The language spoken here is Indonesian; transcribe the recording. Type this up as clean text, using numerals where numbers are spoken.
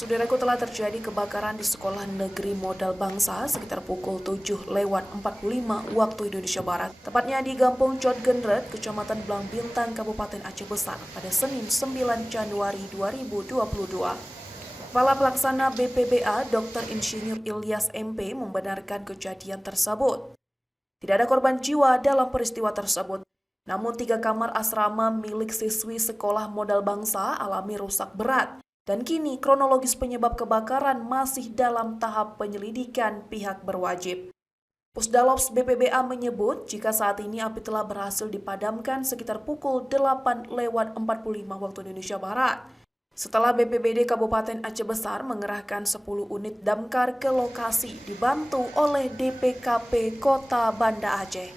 Saudaraku, telah terjadi kebakaran di Sekolah Negeri Modal Bangsa sekitar pukul 7:45 waktu Indonesia Barat. Tepatnya di Gampung Cotgenret, Kecamatan Blang Bintang, Kabupaten Aceh Besar pada Senin 9 Januari 2022. Kepala Pelaksana BPBA Dr. Insinyur Ilyas MP membenarkan kejadian tersebut. Tidak ada korban jiwa dalam peristiwa tersebut, namun 3 kamar asrama milik siswi Sekolah Modal Bangsa alami rusak berat. Dan kini kronologis penyebab kebakaran masih dalam tahap penyelidikan pihak berwajib. Pusdalops BPBA menyebut jika saat ini api telah berhasil dipadamkan sekitar pukul 8:45 waktu Indonesia Barat. Setelah BPBD Kabupaten Aceh Besar mengerahkan 10 unit damkar ke lokasi dibantu oleh DPKP Kota Banda Aceh.